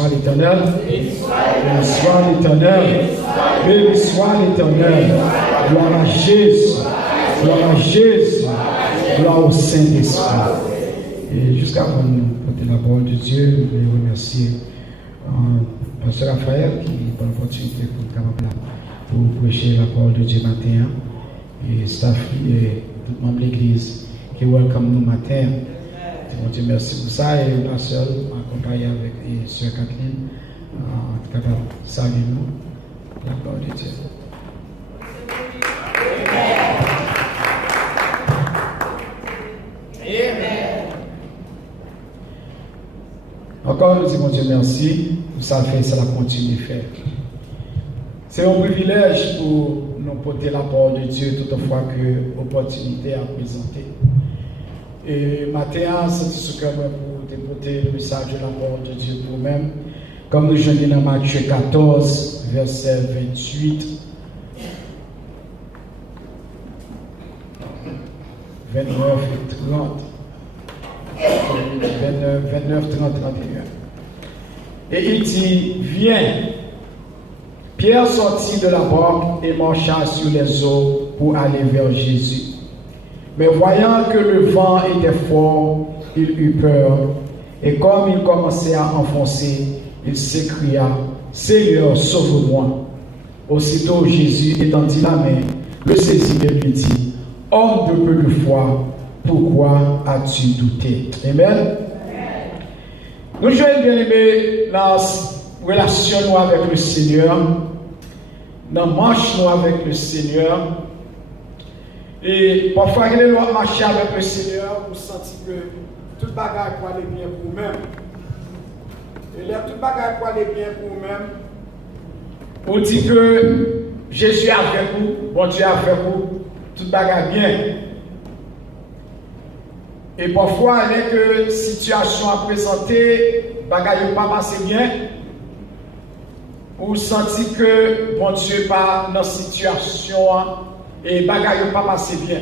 soit l'Éternel. Béni soit l'Éternel. Béni soit l'Éternel. Gloire à Jésus. Gloire à Jésus. Gloire au Saint-Esprit. Et jusqu'à quand nous porter la parole de Dieu, nous voulons remercier Pasteur Raphaël qui prend l'opportunité pour prêcher la parole de Dieu matin. Et staff et tout le membre de l'église qui welcome nous matin. Mon Dieu, merci pour ça. Et ma soeur accompagnée avec Sœur Kathleen, capable de saluer nous. La parole de Dieu. Amen. Encore nous disons, mon Dieu, merci. Vous savez, ça la continue de faire. C'est un privilège pour nous porter la parole de Dieu toutefois que l'opportunité à présenter. Et matin, c'est ce que je pour porter le message de la parole de Dieu pour nous-mêmes. Comme nous lisons dans Matthieu 14, verset 28. 29 et 30. 29, 30, 31. Et il dit, viens. Pierre sortit de la barque et marcha sur les eaux pour aller vers Jésus. Mais voyant que le vent était fort, il eut peur. Et comme il commençait à enfoncer, il s'écria, Seigneur, sauve-moi. Aussitôt Jésus étendit la main, le saisit et lui dit, homme de peu de foi, pourquoi as-tu douté? Amen. Nous jeunes bien-aimés, dans la relation avec le Seigneur, dans la marche avec le Seigneur, et parfois, quand nous marchons avec le Seigneur, vous sentez que tout bagage pour aller bien pour vous-même. Et là, tout bagage pour aller bien pour vous-même, on dit que Jésus est avec vous, bon Dieu est avec vous, tout bagage bien. Et parfois, avec une situation à présenter, bagage n'est pas passé bien. Vous sentez que bon Dieu n'est pas dans la situation et bagage n'est pas passé bien.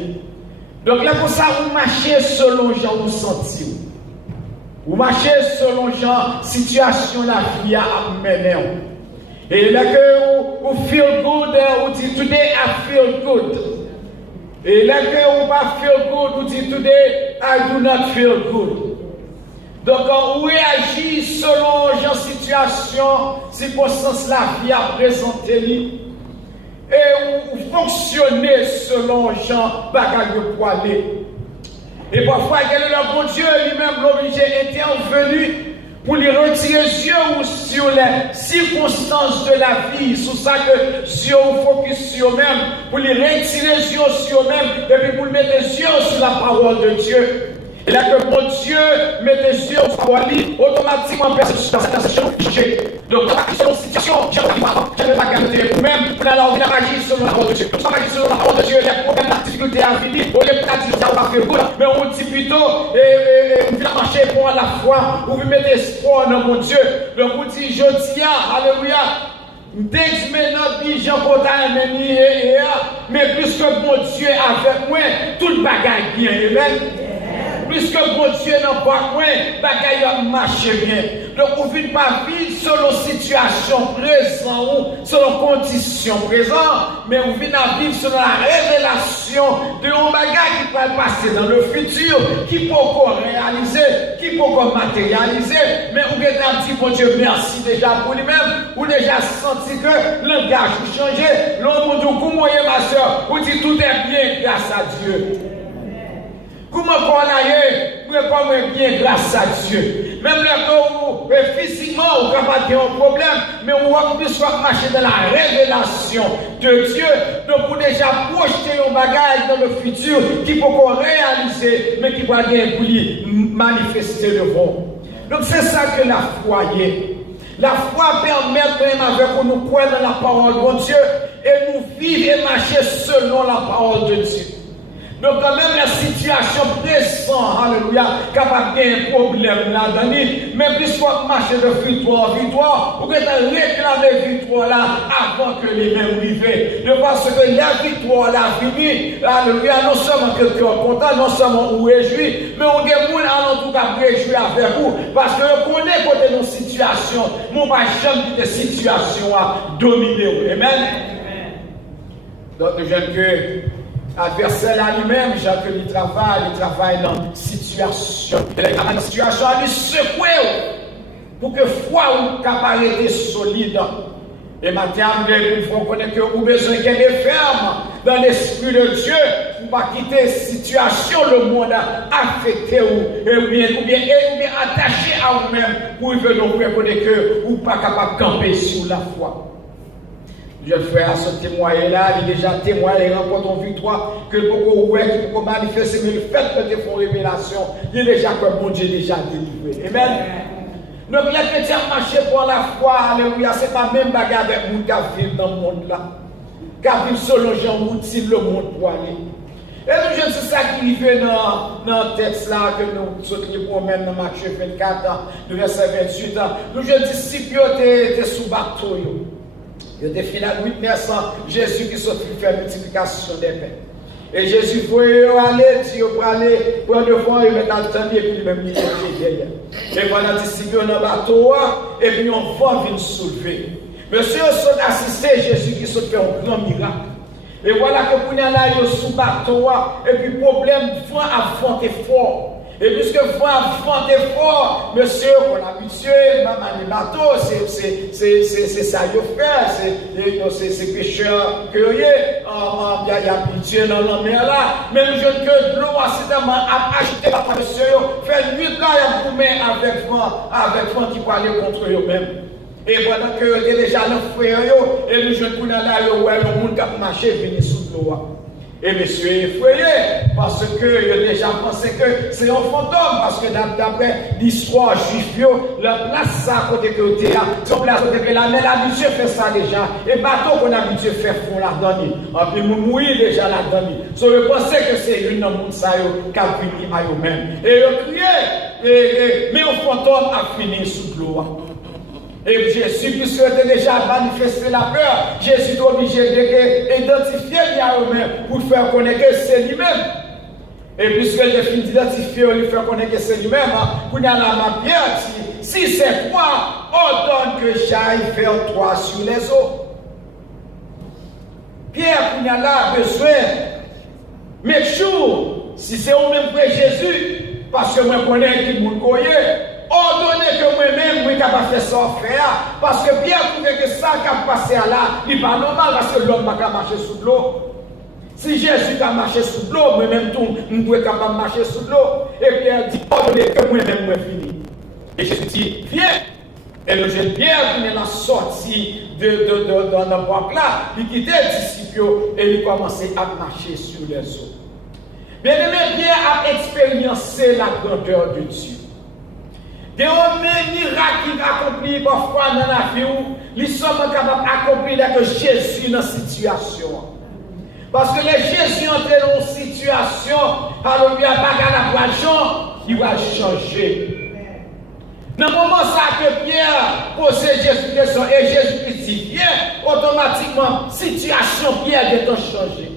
Donc là, pour ça, vous marchez selon Jean, vous sentez. Vous marchez selon Jean, situation la vie à mener. Et là que vous feel good, vous dites today I feel good. Et là que vous pas feel good, vous dites today I do not feel good. Donc on réagit selon Jean situation, circonstance la vie à présenter. Et vous fonctionnez selon Jean bagage de poiler. Et parfois, le bon Dieu lui-même l'obligé intervenu pour lui retirer les yeux sur les circonstances de la vie, sur ça que Dieu focus sur eux-mêmes, pour lui retirer les yeux sur eux-mêmes, et puis pour lui mettre les yeux sur la parole de Dieu. Et là que mon Dieu met les yeux sur la parole, automatiquement, personne dans cette situation. Donc, dans la situation, je ne vais pas garder pour même, pour aller agir selon la parole de Dieu. Quand on agit selon la parole de Dieu, les problèmes, la difficulté à venir, au lieu de dire ça va faire good, mais on dit plutôt, on vient marcher pour la foi, on veut mettre espoir dans mon Dieu. Donc, on dit, je tiens, alléluia. Dès que maintenant, Jean Potin mais puisque mon Dieu est avec moi, tout le bagage bien, amen. Puisque mon Dieu n'a pas moi, bagaille a marché bien. Donc, on ne vit pas vivre selon situation présente, selon condition présente, mais on vit à vivre selon la révélation de un bagage qui va passer dans le futur, qui peut encore réaliser, qui peut encore matérialiser. Mais on a dit, mon Dieu, merci déjà pour lui-même, ou déjà senti que le langage a changé. L'homme dit, comment ma soeur, on dit tout est bien grâce à Dieu. Comment on a bien grâce à Dieu. Même là, physiquement, on n'a pas de problème, mais on va plus marcher dans la révélation de Dieu. Donc, pour déjà projeter un bagage dans le futur qui peut qu'on réaliser, mais qui va bien pour lui manifester devant. Donc, c'est ça que la foi est. La foi permet même avec nous croire dans la parole de Dieu et nous vivre et marcher selon la parole de Dieu. Donc quand même la situation présente, alléluia, capable d'un problème là-dedans, mais plus soit marcher de victoire en victoire, ou que tu réclamer victoire là avant que les mêmes arrivent. De parce que la victoire là finie, alléluia, non seulement que tu es content, non seulement on réjouit, mais on a des gens en tout cas réjouir avec vous, parce que on connaît côté nos situations, mon pas jamais de situation à dominer. Amen. Donc j'aime que l'adversaire là lui-même, Jacques, il travaille dans une situation. Dans une situation, il secoue pour que foi ou capacité solide. Et maintenant, il faut connaître que vous avez besoin qu'elle est ferme dans l'esprit de Dieu pour ne pas quitter la situation, le monde affecté ou bien attaché à vous-même pour reconnaître que vous n'êtes pas capable de camper sur la foi. Jeune frère, ce témoin là, il est déjà témoin, il rencontre une victoire, que beaucoup ouais, qui peut manifester, mais le fait que tu font révélation, il est déjà comme mon Dieu déjà délivré. Amen. Donc les chrétiens marchent pour la foi, alléluia, ce n'est pas même bagarre avec nous qui vivent dans le monde là. Qui vivent selon Jean-Mouti, le monde pour aller. Et nous, je sais ça qui vient dans le texte là, que nous sommes même dans Matthieu 24, le verset 28. Nous, je dis, si tu es sous bateau, il y a des finales witness Jésus qui s'est fait multiplication des pains. Et Jésus voulait aller, Dieu pour aller, pour le voir, il met dans le temps, et puis même il est derrière. Et pendant disciples dans le bateau, et puis on va venir soulever. Monsieur, ils ont assisté Jésus qui s'est fait un grand miracle. Et voilà que pour nous là, il est sous bateau, et puis problème, vent avant et fort. Et puisque vent est fort, monsieur, on est habitué, maman les bateaux, c'est ça qu'il fait, c'est pêcheurs curieux, il y a habitué dans la mer là, mais le jeune que de l'eau, accidentellement, a acheté par monsieur, fait nuit là, il y a met avec vent qui peut aller contre eux-mêmes. Et pendant que il y a déjà nos frères, et le jeune là, le monde qui a marché, venu sous l'eau. Et monsieur est effrayé parce qu'il a déjà pensé que c'est un fantôme. Parce que d'après l'histoire juive, la place ça à côté que tu es là, son place côté que la mer l'habitué fait ça déjà. Et bateau qu'on a habitué faire fond là-dedans. En plus, nous mouillons déjà là-dedans. So, je pensais que c'est une monde ça qui a fini à eux-mêmes. Et il criait, mais un fantôme a fini sous l'eau. Et Jésus, puisqu'il était déjà manifesté la peur, Jésus est obligé d'identifier eux-mêmes pour faire connaître que c'est lui-même. Et puisque j'ai fini d'identifier, il fait connaître que c'est lui-même, pour nous la Pierre, si c'est toi, ordonne que j'aille faire toi sur les eaux. Pierre, pour nous a besoin, mais toujours, si c'est au même près Jésus, parce que moi je connais qui m'a connu, ordonnez que moi-même, je suis capable de faire ça faire. Parce que bien que ça qui a passé là, il n'est pas normal parce que l'homme n'a pas marché sous l'eau. Si Jésus a marché sous l'eau, moi-même, je suis capable de marcher sous l'eau. Et Pierre dit, ordonnez que moi-même, je finis. Et Jésus dit, viens. Et le jeune Pierre qui est sorti de la banque là, il quittait les disciples et il commençait à marcher sur les eaux. Bien aimé, Pierre a expérimenté la grandeur de Dieu. Des miracles qu'il accomplit parfois dans la vie où ils sont capables d'accomplir que Jésus dans la situation. Parce que les Jésus entré dans une situation, alors il n'y a pas d'argent, il va changer. Dans le moment où Pierre pose Jésus question et Jésus dit viens, automatiquement, la situation Pierre est changée.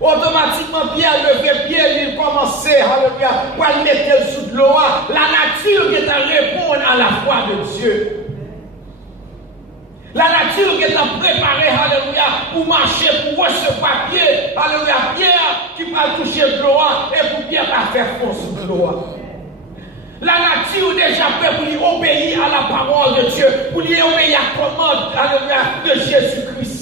Automatiquement, Pierre levait, Pierre il commençait, alléluia, pour mettre sous l'eau, la nature qui est à répondre à la foi de Dieu. La nature qui est à préparer, alléluia, pour marcher, pour recevoir pied, alléluia, Pierre qui va toucher l'eau et pour Pierre va faire fond sous l'eau. La nature déjà prête pour lui obéir à la parole de Dieu, pour lui obéir à la commande, alléluia, de Jésus-Christ.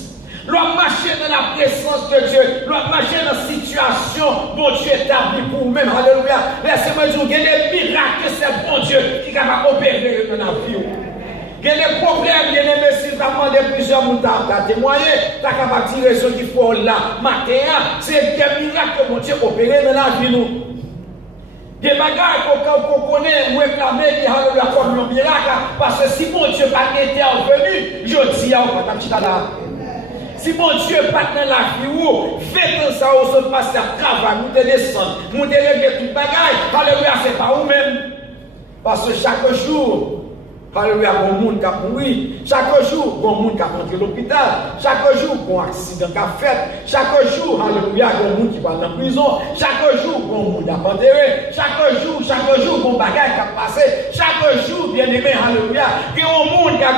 L'homme marcher dans la présence de Dieu, l'homme marcher dans la situation dont Dieu établit pour vous-même. Alléluia. Laissez-moi dire qu'il y a des miracles que c'est bon Dieu qui est capable d'opérer dans la vie. Il y a des problèmes, il y a des messieurs qui ont demandé plusieurs moutons à témoigner. Tu es capable de dire ce qu'il faut là, matin. C'est des miracles que mon Dieu opère dans la vie. Nous. Des bagages qu'on connaît ou réclamer qui ont comme un miracle. Parce que si mon Dieu n'a pas intervenu, je dis à vous, si mon Dieu pas dans la vie, faites ça, on se passe à travail, nous te descendre, nous te régler tout bagaille. Alléluia, c'est pas vous-même. Parce que chaque jour, alléluia, il y a un monde qui a mouru. Chaque jour, il y a un monde qui a rentré à l'hôpital. Chaque jour, il y a un accident qui a fait. Chaque jour, alléluia, il y a un monde qui va dans la prison. Chaque jour, il y a un monde qui a enterré. Chaque jour, il y a un bagage qui a passé. Chaque jour, bien aimé, alléluia, il y a un monde qui a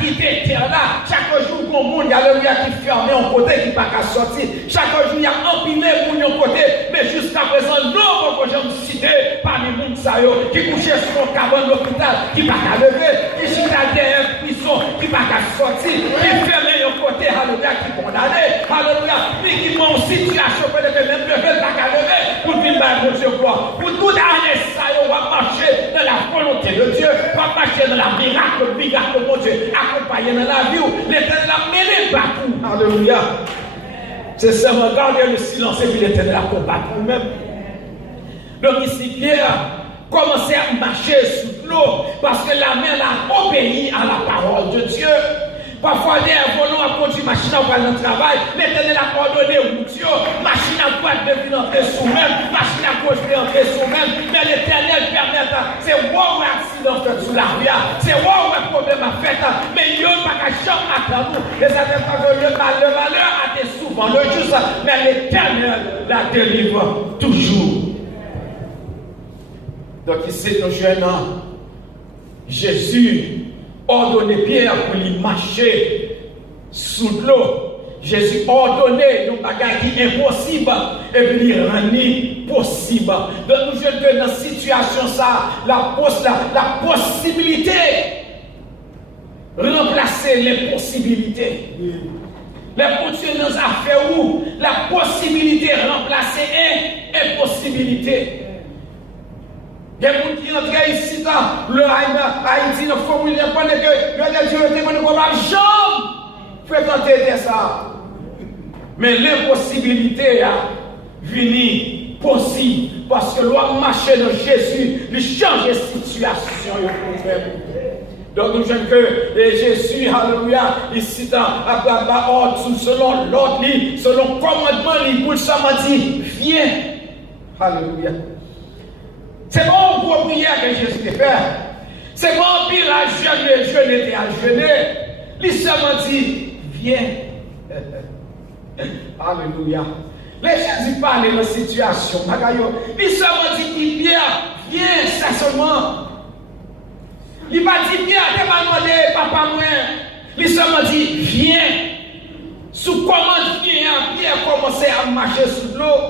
quitté terre là. Chaque jour, il y a un monde, alléluia, qui est fermé en côté, qui n'a pas sortir. Chaque jour, il y a empilé pour en côté. Mais jusqu'à présent, non, que je me cite parmi les gens qui couchaient sur mon cabane de l'hôpital, qui n'a pas levé. Qui sont derrière prison, qui ne va pas sortir, qui ferme un côté, alléluia, qui condamné, alléluia, mais qui m'ont situation, peut-être même ne veulent pas lever, pour dire, mon Dieu, quoi. Pour tout dernier ça, on va marcher dans la volonté de Dieu, on va marcher dans la miracle, mon Dieu, accompagné dans la vie, l'éternel a mêlé partout, alléluia. C'est seulement garder le silence et puis l'éternel a combattu nous-mêmes. Donc ici, Pierre, commencer à marcher sous l'eau parce que la mer a obéi à la parole de Dieu. Parfois, des volants à conduire machine à faire le travail, l'éternel a ordonné au Dieu, machine à droite de entrer sous-même, machine à gauche de entrer sous-même, mais l'éternel permet, c'est wow accident fait sous la rue, c'est wow problème à faire, mais il n'y a pas qu'à jamais attendre nous. Et ça fait pas que le malheur a été souvent le juste, mais l'éternel la délivre toujours. Donc ici, nous jeunes, Jésus ordonné Pierre pour lui marcher sous l'eau. Jésus ordonné une bagarre qui est impossible et puis il rend possible. Donc nous jeunes dans cette situation, ça, la possibilité remplacer les possibilités. Les continuer dans affaires où la possibilité remplacer impossibilité. Il y a des gens qui entrent ici, le Haïti, il faut que Dieu était connu comme un jambe. Fréquenter ça. Mais l'impossibilité a venu possible parce que l'on marche dans Jésus, il change de situation. Donc nous disons que Jésus, alléluia, ici selon l'ordre, selon le commandement, pour ça m'a dit, viens. Alléluia. C'est bon pour prière que Jésus te fait. C'est bon pire à jeûner à jeûner. Il seulement dit, viens. Alléluia. Les Jésus parle de la situation. Il seulement dit, viens, ça seulement. Il va dire, viens, tu vas demander, papa, moi. Il seulement dit, viens. Sous comment Pierre commençait à marcher sous l'eau.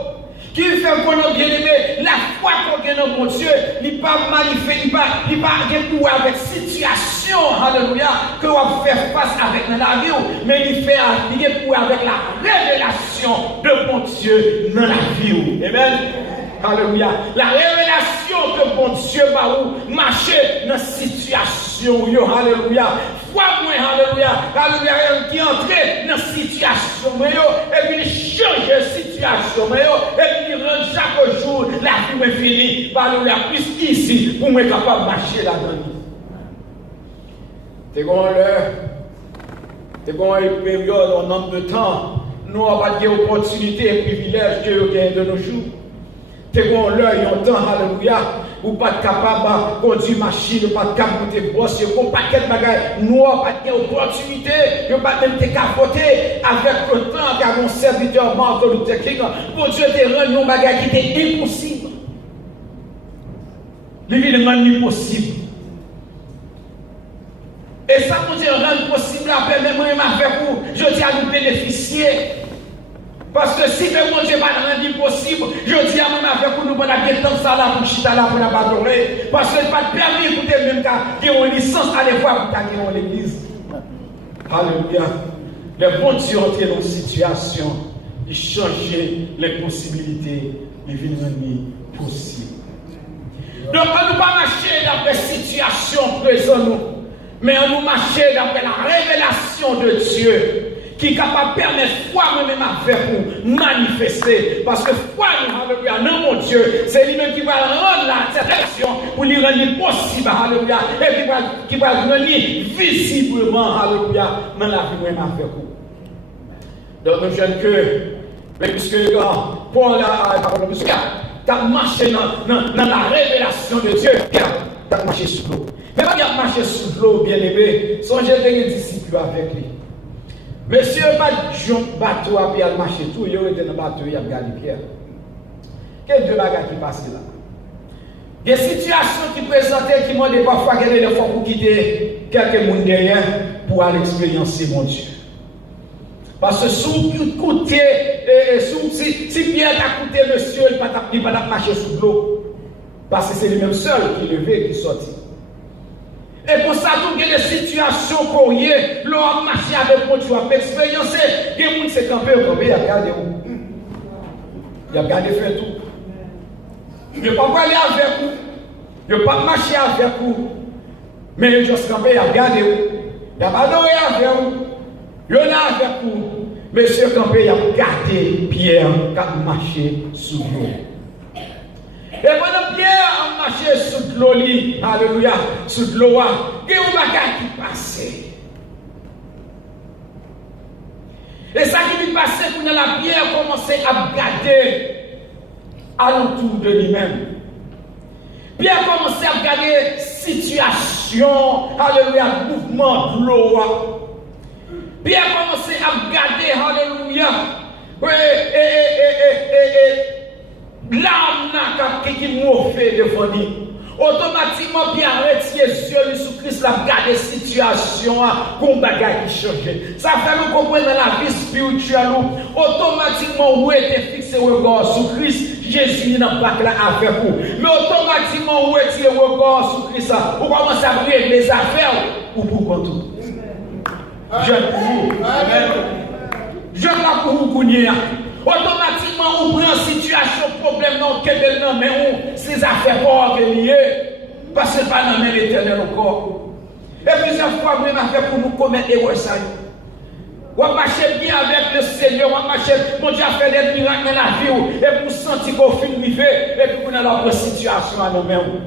Qui fait qu'on a bien aimé, la foi qu'on a dans mon Dieu, il n'est pas manifesté, il n'est pas pouvoir avec situation, alléluia, que on fait face avec la vie, mais il fait pouvoir avec la révélation de mon Dieu dans la vie. Amen. Alléluia. La révélation que mon Dieu va marcher dans la situation. Alléluia. Foi-moi, alléluia. Alléluia. Qui entre dans la situation. Et puis il change de situation. Et puis il rend chaque jour la vie finie. Alléluia. Plus ici, pour être capable de marcher là-dedans. C'est une période, en nombre de temps. Nous avons des opportunités et privilèges que nous gagnons de nos jours. T'es bon l'heure, il y a un temps, alléluia, ou pas capable de conduire machine, ou pas capable de bosser, ou pas de bagages, nous n'avons pas d'opportunité, nous n'avons pas même de capoter avec le temps qu'avant serviteur mort de technique, pour Dieu te rendre un bagage qui était impossible. Il vient de rendre impossible. Et ça, pour Dieu rendre possible, après même avec vous, je dis à nous bénéficier. Parce que si le monde n'est pas rendu possible, je dis à moi avec vous, nous allons avoir tant ça là pour chita là pour adorer. Parce que pas permis d'écouter même qu'à dire une licence à l'époque pour t'aller dans l'église. Alléluia. Le bon Dieu entrer dans une situation, il change les possibilités, il vient rendre possible. Donc, on ne peut pas marcher dans la situation présente, mais on nous marcher dans la révélation de Dieu. Qui est capable de permettre foi moi-même avec vous manifester. Parce que foi nous, alléluia, non mon Dieu, c'est lui-même qui va rendre cette action pour lui rendre possible, alléluia, et qui va rendre visiblement, alléluia, dans la vie moi-même avec vous. Donc nous jeunes que Mais puisque Paul a marché dans la révélation de Dieu, il a marché sous l'eau. Mais quand il a marché sous l'eau, bien aimé, songez les disciples avec lui. Monsieur, pas de bateau à Pierre marcher tout, il était dans le bateau, il a regardé Pierre. Quel deux bagages qui passent là? Des situations qui présentaient, qui m'ont dit parfois qu'il y a des fois pour quitter quelques monde derrière pour aller expériencer mon Dieu. Parce que si Pierre a coûté monsieur, il ne va pas marcher sous l'eau. Parce que c'est lui-même seul qui levé, qui sortit. Et pour ça, il y a des situations pour y est, l'homme marché avec mon Dieu, pour expériencer, il y a des gens qui s'est campé, il a regardé où? Il a regardé faire tout. Il ne peut pas aller avec vous. Il ne peut pas marcher avec vous. Mais il a juste campé, il a regardé où? Il n'a pas adoré avec vous. Il est là avec vous. Monsieur Campé, il a regardé Pierre qui a marché sous l'eau. Et pendant Pierre a marché sous l'eau, alléluia, sous l'eau, il y a un bagage qui passait. Et ça qui passait, quand la Pierre commençait à regarder alentour de lui-même. Pierre commençait à regarder situation, alléluia, mouvement de l'eau. Pierre commençait à regarder, alléluia, l'âme qui m'a fait devant lui. Automatiquement, Pierre retire les yeux sur Christ, la regarder situation, comme bagage qui changeait. Ça fait nous comprendre dans la vie spirituelle, automatiquement, où était fixé le regard sur Christ, Jésus n'a pas là avec vous. Mais automatiquement, où est le regard sur Christ, vous commencez à régler les affaires, ou pour tout. Je pour vous. Je là pour vous connaître. Automatiquement, on prend situation, problème, non, quel non, mais on, ces affaires pas liées, parce que pas dans l'éternel encore. Et plusieurs fois, vous m'avez fait pour nous commettre des erreurs. On marche bien avec le Seigneur, on marche, mon Dieu a fait des miracles dans la vie, et vous sentez qu'on finit arriver, et puis vous avez notre situation à nous-mêmes.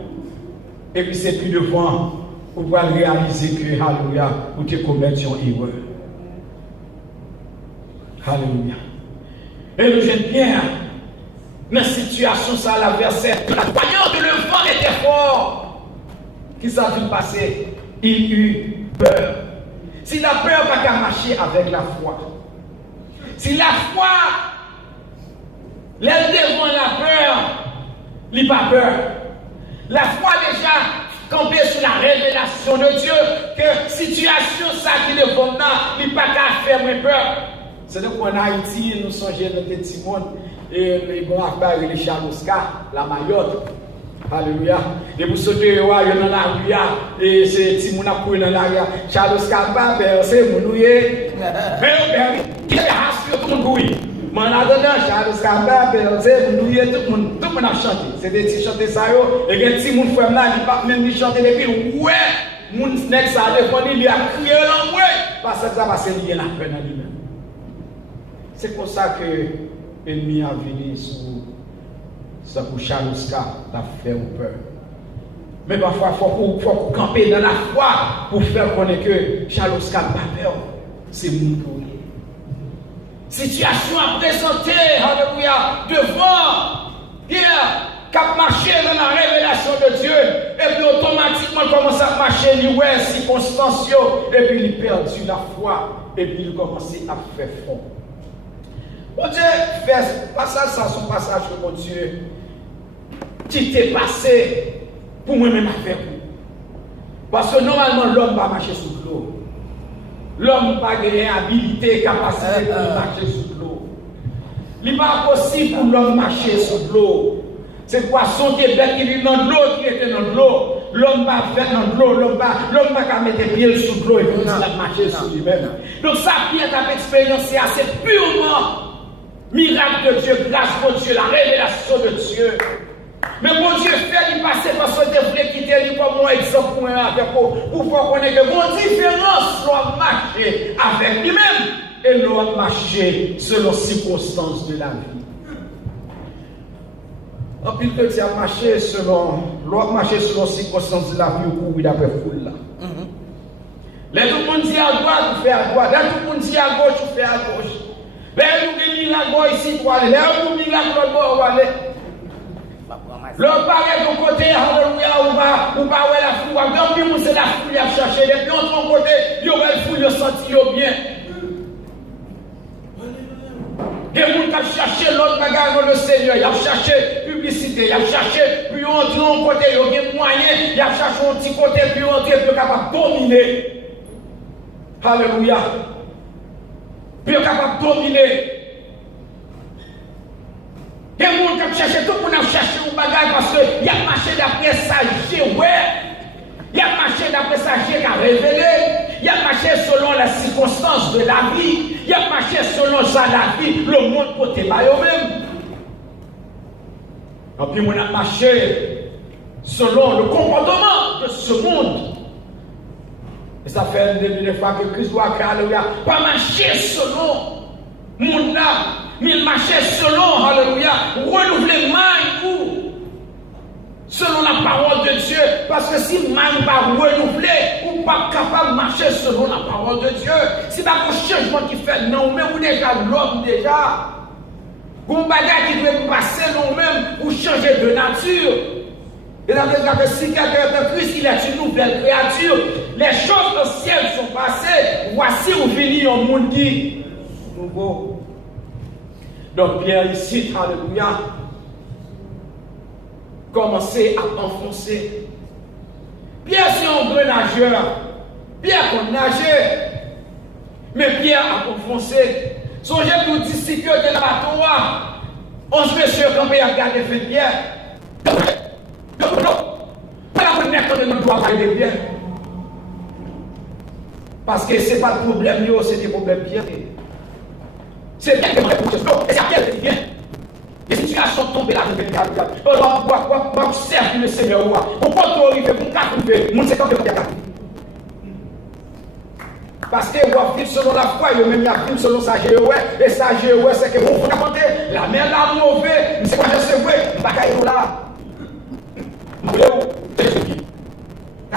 Et puis c'est plus devant, vous pouvez réaliser que, alléluia, vous te commettez une erreur. Alléluia. Et le jeune Pierre, dans la situation, ça la verset, voyant que le vent était fort, qui s'est vu passer, il eut peur. Si la peur n'a qu'à marcher avec la foi. Si la foi, l'aide devant la peur, il n'a pas peur. La foi déjà campée sur la révélation de Dieu, que situation ça qui est devant là, il n'a pas qu'à faire moins peur. C'est donc en Haïti, nous songeons notre petit monde, et les bons affaires, les Chalouska, la Mayotte. Alléluia. Et vous sautez dans la rue, et c'est Timouna pour dans la rue. Chalouska, c'est mon noué. Mais qui est rassuré tout le monde, oui. Mais en attendant, Chalouska, c'est mon noué, tout le monde a chanté. C'est des petits chantés ça, et les petits monde frère là, ils ne même chanter depuis. Ouais, mon snack ça a défendu, il a crié là, ouais. Parce que ça va se lier la peine à lui-même. C'est pour ça que l'ennemi a venu sur ça pour Chalouska, la faire peur. Mais parfois, il faut camper dans la foi pour faire connaître que Chalouska n'a pas peur. C'est mon pour lui. Situation à présenter, alléluia, devant Pierre, qui a marché dans la révélation de Dieu, et puis automatiquement il commence à marcher, il ouais, circonstances, et puis il a perdu la foi, et puis il commence à faire front. Mon Dieu, fait passage, ça, son passage que mon Dieu, qui t'est passé pour moi-même avec vous. Parce que normalement, l'homme va marcher sous l'eau. L'homme va gagner habilité, capacité pour marcher sous l'eau. Il n'est pas possible pour l'homme marcher sous l'eau. C'est le poisson qui est bête qui vit dans l'eau, qui était dans l'eau. L'homme va faire dans l'eau, l'homme va mettre les pieds sous l'eau et puis il va marcher sur lui-même. Donc ça, Pierre a expérimenté assez purement. Miracle de Dieu, grâce de Dieu, la révélation de Dieu. Mais mon Dieu fait lui passer parce que Dieu voulait quitter lui comme un exemple pour voir qu'on est que mon différence doit marcher avec lui-même et doit marcher selon les circonstances de la vie. En plus que tu as marché selon les circonstances de la vie ou courir d'après foule là. Là tout le monde dit à droite, tu fais à droite. Là tout le monde dit à gauche, tu fais à gauche. Là, nous avons ici pour aller. Là, nous avons pour aller. Le paraît de côté, alléluia, ou pas la foule. Donc, nous c'est la foule à chercher. Et puis, on de côté, il y a une foule, il senti bien. Il y a des gens qui ont cherché l'autre bagage dans le Seigneur. Il a cherché publicité, il a cherché, puis on dit un côté, il y a des moyens, il a cherché un petit côté, puis on dit, il est capable de dominer. Alléluia. Puis il est capable de dominer. Il y a des gens qui ont cherché, tout le monde a cherché un bagage parce qu'il a marché d'après ça, ouais. Il a marché d'après ça, j'ai révélé. Il a marché selon les circonstances de la vie. Il a marché selon ça, la vie, le monde côté par eux-mêmes. Et puis, on a marché selon le comportement de ce monde. Et ça fait un début de fois que Christ doit créer, alléluia, pas marcher selon le monde là, mais marcher selon, alléluia, renouveler mind selon la parole de Dieu. Parce que si man va renouveler, ou pas capable de marcher selon la parole de Dieu, si pas un changement qui fait non, mais vous déjà l'homme déjà. Vous bagage qui doit passer nous-mêmes pour changer de nature. Et dans le cas que si quelqu'un est de Christ, il est une nouvelle créature. Les choses anciennes sont passées. Voici où finit un monde qui nouveau. Donc Pierre ici, alléluia, commencer à enfoncer. Pierre c'est un grand nageur. Pierre qu'on nageait. Mais Pierre a enfoncé. Songez pour disciples de la bateau. 11 messieurs quand il a regardé fait Pierre. Non. Pas la connaître de nous doit parler de Pierre. Parce que ce n'est pas le problème, c'est des problèmes Pierre. C'est bien que je réponds. Et c'est à Pierre qui vient. Les situations tombent là, je vais dire. On observe le Seigneur. Pourquoi tu arrives pour t'arriver? Mon c'est quand tu vas parce que vous vivez selon la foi, vous même vivre selon sa GOE, et sa GOE c'est que vous pouvez raconter la mer là mauvais, mais c'est quoi je sais, vous ne là.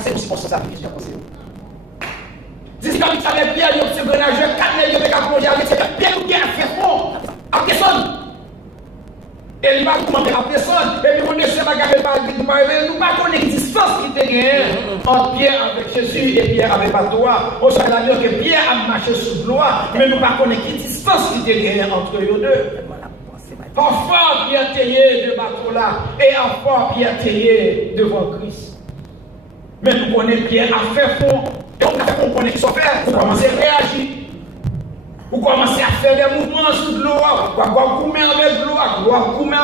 C'est aussi pour ça que je pense. Si comme ça, les pierres, ils ont ce nageur, 4 nageurs qui ont plongé avec ces pierres ou bien à faire fond, à personne. Et il va demander à personne, et puis on ne sait pas qu'il va nous pas connaître l'existence qui était gagnée entre Pierre avec Jésus et Pierre avec Bateau. On sait d'ailleurs que Pierre a marché sous l'eau, mais nous ne connaissons pas l'existence qui était gagnée entre eux deux. Parfois Pierre taillé de Bateau là, et parfois Pierre taillé devant Christ. Mais nous connaissons Pierre a fait fond, et on a fait qu'on connaît qui sont faits, pour commencer à réagir. Vous commencez à faire des mouvements sous l'eau, vous allez goumer avec l'eau, vous allez goumer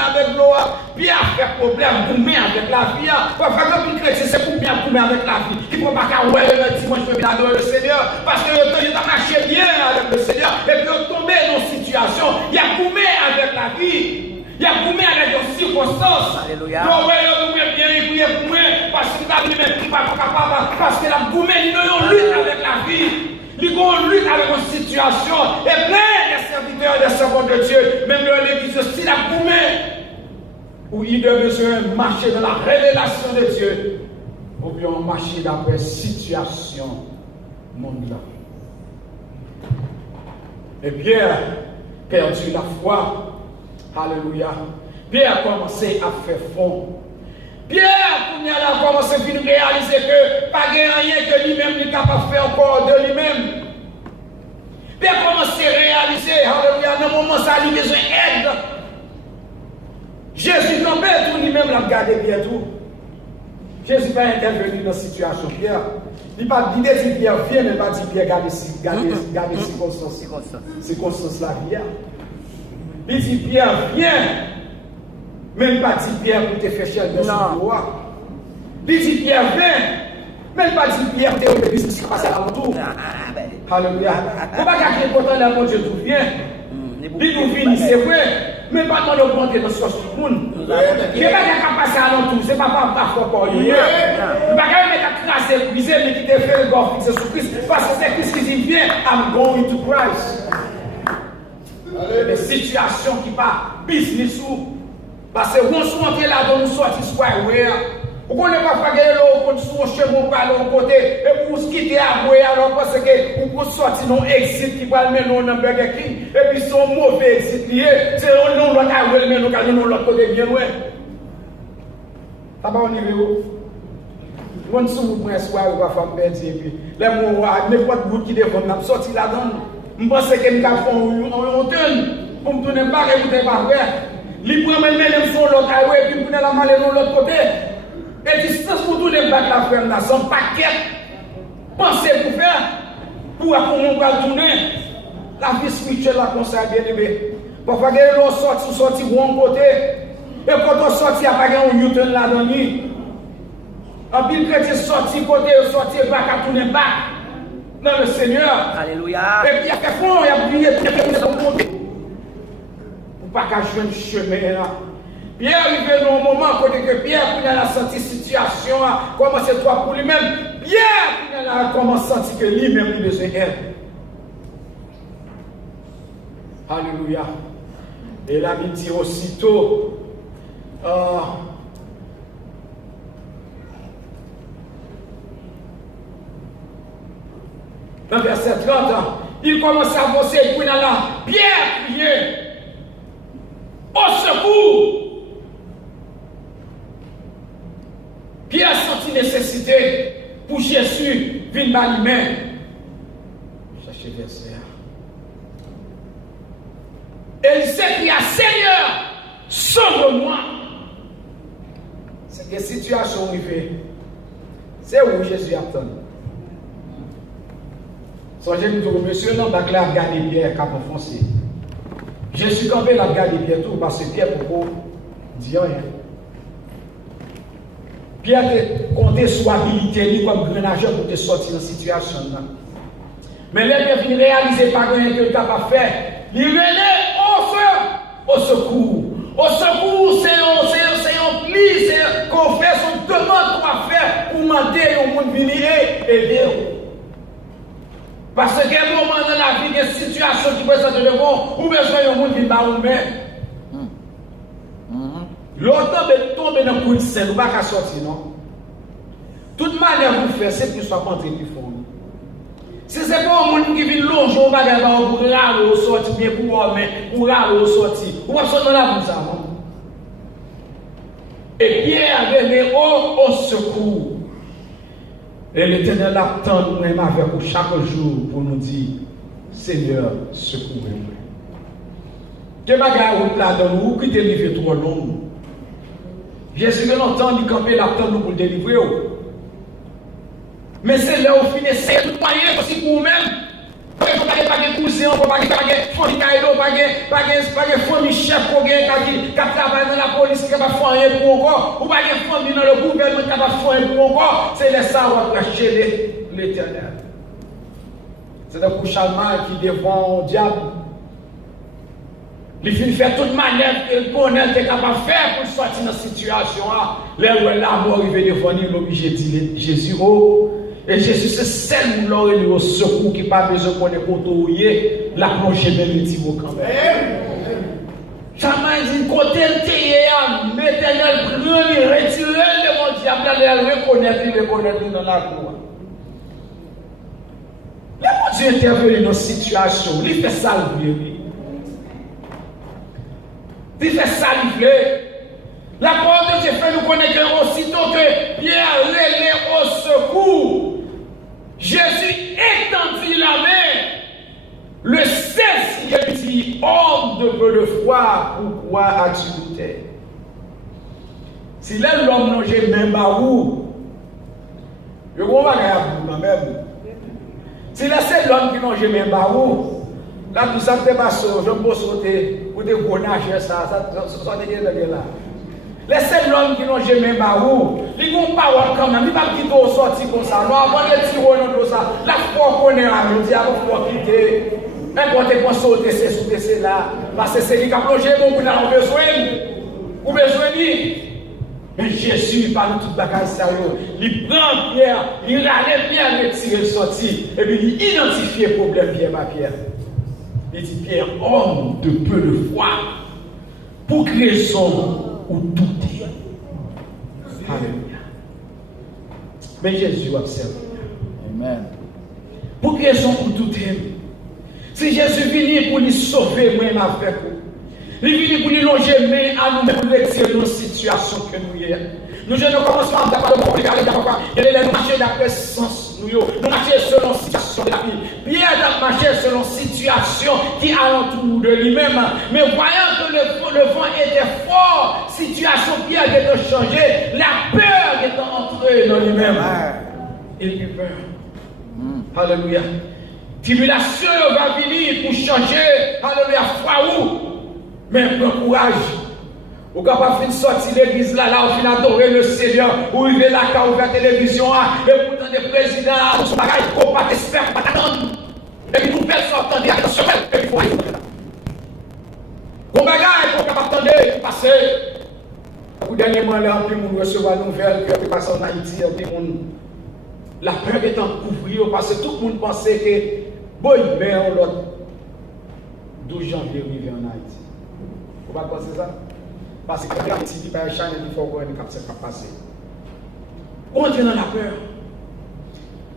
avec l'eau, puis à faire problème, goumer avec la vie. Vous allez faire comme une chrétien, c'est pour bien goumer avec la vie. Il ne faut pas qu'à ouais le dimanche, je peux bien adorer le Seigneur, parce que vous avez marché bien avec le Seigneur, et puis vous tombez dans une situation, il y a goumé avec la vie. Il y a goumé avec les circonstances. Alléluia. Donc, vous avez bien goumé parce que la vie n'est pas capable, parce que la goumé, il y a une lutte avec la vie. Il y a une lutte avec une situation. Et plein de serviteurs et de servants de Dieu, même l'église aussi la goumé, où il a besoin de marcher dans la révélation de Dieu, ou bien marcher dans la situation mondiale. Et Pierre perdu la foi. Alléluia. Pierre a commencé à faire fond. Pierre, a commencé à réaliser que pas rien que lui-même n'est capable de faire encore de lui-même. Pierre a commencé à réaliser, alléluia, dans le moment où ça a besoin d'aide. Jésus tombé tout lui-même l'a regardé Pierre tout. Jésus va intervenir dans la situation Pierre. Il n'a pas dit Pierre viens, mais pas dit Pierre garde circonstances la vie. Il dit Pierre viens. Même pas dit Pierre pour te faire chier dans ce loi. Il dit Pierre viens. Même pas dit Pierre pour te faire ce qui se passe à l'entour. Alléluia. Il ne faut pas gâcher pourtant la mort de Dieu vient. Il nous finit, c'est vrai. Mais pas dans l'augmenter dans ce monde. Il ne faut pas passer à l'entour. Ce n'est pas parfois pour lui. Il ne faut pas mettre à classer, briser, mais qui te fait le corps fixé sur Christ. Parce que c'est Christ qui dit viens, I'm going to Christ. Des situations qui pas business ou parce que on se monte là dans nous sortir square Vous ne connaissez pas gagner l'eau pour son chemin par l'autre côté et pour se quitter à boire alors parce que vous sortir non exit qui va mener nous dans Burger King et puis son mauvais exit lié c'est non l'autre à mais nous gagnons l'autre côté bien loin. Ça va au niveau. Moi si vous prenez soir ou pas faire perdre et puis les mots n'importe où qui devant n'a sorti là-dedans. Je pense que me faire on donne pour me tourner pas et vous pas faire. Li prend même les font l'autre et puis pour la maler de l'autre côté. Et distance pour tous les bacs la ferme là, son paquet, pensez pour faire, pour qu'on va tourner, la vie spirituelle là, comme ça, bien aimé. Parfois, on sorti de bon côté, et quand on sortit, il n'y a pas un Newton là-dedans. En plus, chrétien sorti côté, sorti bac à tourner bac, dans le Seigneur. Alléluia. Et puis, il y a fait fond, il y a oublié, il y a fait son côté. Pour pas qu'à jouer le chemin là. Pierre arrivé dans un moment côté que Pierre puis dans la senti situation comment c'est toi pour lui-même. Pierre puis dans la comment senti que lui-même il besoin d'aide. Alléluia. Et là il dit aussitôt dans verset 30, il commence à avancer et puis dans la Pierre priait au secours. Pierre senti nécessité pour Jésus venir mal humain. Cherchez verset. Et il s'écria, Seigneur, sauve-moi. C'est quelle situation arrivée. C'est où Jésus attend. Songez nous monsieur, non, bah là, regardez Pierre, cap enfoncé. Jésus campé la regardé Pierre tout, parce que Pierre pour dire rien. Pierre comptait sur l'habilité comme grenageur pour te sortir de la situation. Mais là, il vient réaliser par rien que tu n'as pas fait. Il venait au secours. Au secours, c'est un pli, c'est qu'on fait son demande qu'on faire pour demander au monde venir aider. Parce qu'à un moment dans la vie, il y a une situation qui présente devant, ou besoin de monde venir ou même. L'autre tombe dans le coup de scène, vous ne pouvez pas sortir, non? Toute manière vous faites, c'est que soit contre plus fort. Si ce n'est pas un monde qui vient longer, on va gagner pour râler au sorti, bien pour mais pour râler au sorti. Vous ne pouvez pas pour ça, non? Et Pierre venait au secours. Et l'Éternel attend nous-mêmes avec vous chaque jour pour nous dire, Seigneur, secours-moi. Que bagarre là dans nous, qui délivre trop long. Jésus de longtemps, il campait l'attend nous pour délivrer. Mais c'est là où finit, c'est tout moyen aussi pour vous-même. Il ne faut pas de cousin, il ne faut pas de famille caïdo, pas de famille chef qui travaille dans la police, qui va faire rien pour encore, ou pas de famille dans le gouvernement qui va faire rien pour encore. C'est les ça où on va chercher l'Éternel. C'est un couchement qui devant le diable. Il faut faire toute manière que connaît est capable de faire pour sortir dans cette situation. Là où la mort arrive devant lui, il est obligé de dire Jésus. Et Jésus, c'est celle où l'on est au secours qui n'a pas besoin qu'on ait contrôlé la plongée de l'étimo quand même. Jamais dit côté le l'éternel prend, retire le mon diable, il reconnaître dans la croix. Le bon Dieu intervient dans une situation, il fait ça lui. Il fait ça lui. La parole de Dieu fait nous connaître aussitôt que Pierre relève au secours. Jésus étendit la main. Le cesse, il dit, homme de peu de foi, pourquoi as-tu douté? Si l'homme n'a jamais barou, je ne vais pas regarder même. Si c'est l'homme qui n'a jamais barou, là, tout ça, c'est pas ça, je peux sauter, ou des gros nageurs, ça n'est pas là. Laissez l'homme qui n'ont jamais barou, ils n'ont pas quand même, ils ne vont pas quitter sortir comme ça. Non, avant de tirer dans ça, la foi qu'on est à nous dire, il faut quitter. N'importe quoi sauter, c'est là. Parce que c'est lui qui a plongé, donc vous avez besoin. Vous avez besoin de mais Jésus parle de toute la bagaille sérieux. Il prend Pierre, il allait Pierre retirer le sorti, et puis il identifie le problème Pierre par Pierre. Il dit Pierre, homme de peu de foi, pour raison ou douter. Alléluia. Mais Jésus observe. Amen. Pour quelle raison pour tout aimer? Si Jésus vient pour nous sauver, moi-même avec vous. Il vient pour nous longer main à nous pour retirer nos situations que nous y avons. Nous ne commençons à avoir de regarder d'abord. Il est marcher d'après sens. Nous marcher selon la situation de la vie. Pierre a marché selon la situation qui alentour de lui-même. Mais voyant que le vent était fort, situation Pierre était changée, la peur était entrée dans lui-même. Il eut peur. Alléluia. Tribulation va venir pour changer. Alléluia. Foi où? Mais prends courage. Ou capable de sortir de l'église là, où tu adorer le Seigneur, ou il est là, quand ouvert la télévision, et pourtant des présidents, son bagage, qu'on pas t'espère, pas t'attendre. Et puis tout personne attendait, attention, et puis il faut aller. Qu'on bagage, qu'on capable d'attendre, passer. Au dernier moment, là, puis on recevoir une nouvelle, puis on passe en Haïti, puis la peur est en couvrir, parce que tout le monde pensait que, bon, il meurt l'autre 12 janvier, arrivé en Haïti. Vous ne pensez ça? Parce que quand il dit par chaîne, il faut voir ce qui va passer. On est dans la peur.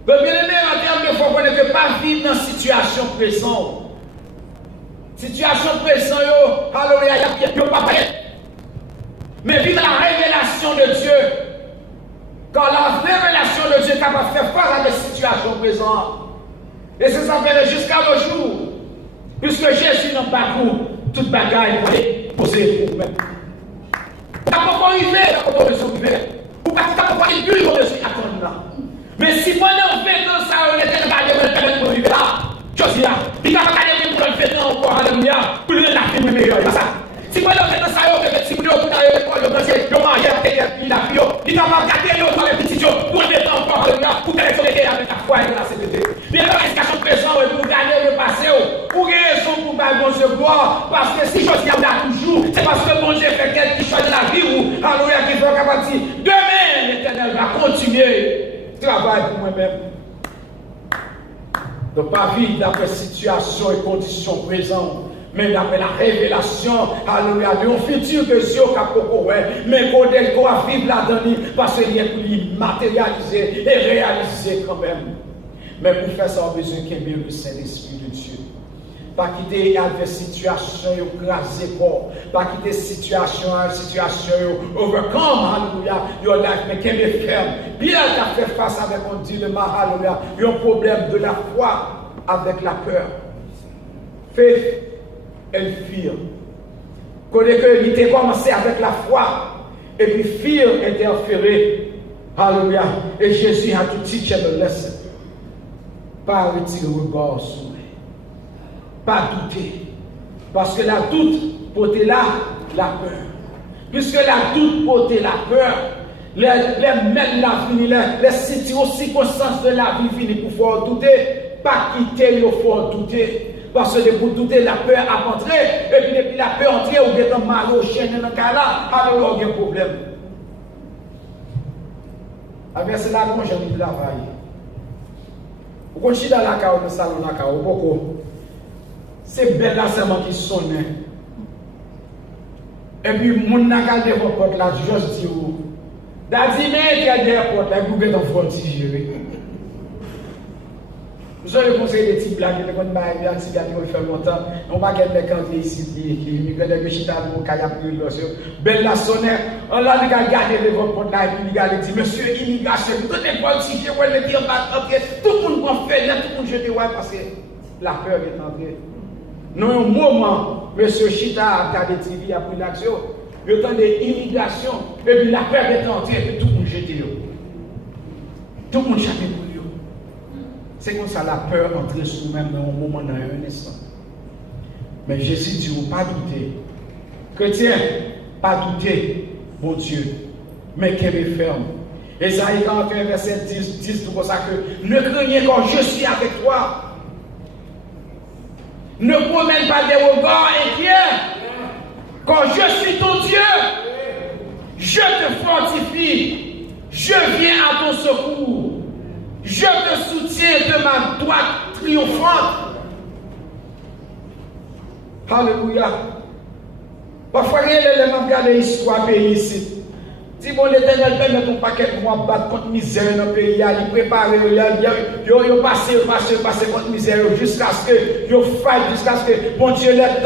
Mais bien aimé, en termes de foi, on ne peut pas vivre dans la situation présente. Situation présente, alléluia, il n'y a pas de mais vivre la révélation de Dieu. Quand la révélation de Dieu est capable de faire face à des situations présentes. Et c'est ça fait jusqu'à nos jours. Puisque Jésus n'a pas pour toute bagaille pour poser pour vous-même. Vous n'avez pas arrivé, vous n'avez pas arrivé. Vous n'avez pas arrivé, vous n'avez pas attendre. Mais si pendant 20 ans, ça aurait été le pour arriver là, chose là, il n'a pas gagné pour le faire encore, alléluia, pour le faire meilleur. Si pendant 20 ans, ça aurait été, si vous n'avez pas gagné pour le faire, vous mangez, il n'a pas gagné pour le petit jour, pour le faire encore, alléluia, pour que les autres avec la foi et la sécurité. Bien dans la situation présente, pour gagner le passé, pour raison pour pas bon Dieu gloire, parce que si je suis là toujours, c'est parce que bon Dieu fait quelque chose de la vie où, alléluia, qui faut capable dire, demain l'Éternel va continuer travail pour moi-même. De ne pas vivre d'après situation et conditions présentes, mais d'après la révélation, alléluia, de un futur que Dieu a pour mais qu'on doit vivre là-dedans, parce qu'il y a pour lui matérialiser et réaliser quand même. Mais pour faire ça, on a besoin qu'il y ait le Saint-Esprit de Dieu. Pas quitter des situations écrasées, pas quitter situation overcome, alléluia, your life, mais qu'il y ait ferme. Bien t'as fait face avec un dilemma, alléluia, un problème de la foi avec la peur. Faith and fear. Connais que il était commencé avec la foi, et puis fear interféré, alléluia, et Jésus a tout teach the lesson. Pas retirer le regard sur lui. Pas douter. Parce que la doute porte là la peur. Puisque la doute porte la peur, les mêmes la vie, les circonstances de la vie finissent pour faire douter. Pas quitter, il faut douter. Parce que pour douter, la peur a entré. Et puis depuis la peur entrée, ou bien mal au chien dans le cas là, alors il y a un problème. Avec cela, quand j'ai mis travail. Quand je suis dans la carrière, dans le salon de la carrière, c'est bel enseignement qui sonne. Et puis, mon nagade de votre porte là, je dis, Daddy, mais il y a des portes là, vous pouvez en faire gérer. Nous avons le conseil des petits blagues, nous avons des petits blagues qui fait longtemps. On va gagner des cantés ici, qui nous gardent des chita pour kayak pour l'oiseau. Belle la sonne, on l'a regardé de votre porte là, et puis il a dit, monsieur, immigration, tout est politifié, tout le monde va faire, tout le monde jeté, parce que la peur est entrée. Nous, un moment, monsieur Chita a regardé TV, a pris l'action, le temps de l'immigration, et puis la peur est entrée, et puis tout le monde jeté. Tout le monde chaque pour lui. C'est comme ça la peur entre sur nous-mêmes dans un moment, dans un instant. Mais Jésus dit, pas douter. Chrétien, pas douter, mon Dieu, mais qu'elle est ferme. Esaïe 41, verset 10, dit tout comme ça que ne craignez quand je suis avec toi. Ne promène pas des regards inquiets. Quand je suis ton Dieu, je te fortifie. Je viens à ton secours. Je te soutiens de ma droite triomphante. Alléluia. Parfois, il y a des gens qui regardent l'histoire pays ici. Si bon l'Éternel permet ton paquet de mois battre contre misère dans le pays, il prépare, il passe contre misère jusqu'à ce que il faille, jusqu'à ce que bon Dieu les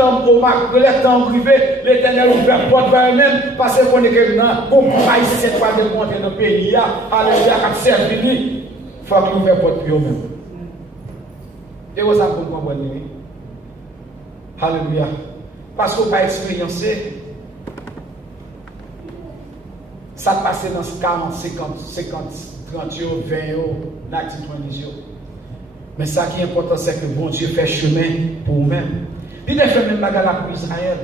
temps privé, l'Éternel ouvre porte vers eux-mêmes, parce qu'on est que non, comme faille cette fois de monter dans le pays, alléluia, quand c'est fini, il faut qu'on ouvre porte pour eux-mêmes. Et vous avez compris, alléluia, parce qu'on va expériencer. Ça passe dans 40, 50, 30, 20 natif 20. Mais ça qui est important, c'est que bon Dieu fait chemin pour nous-mêmes. Il a fait même bagarre pour Israël.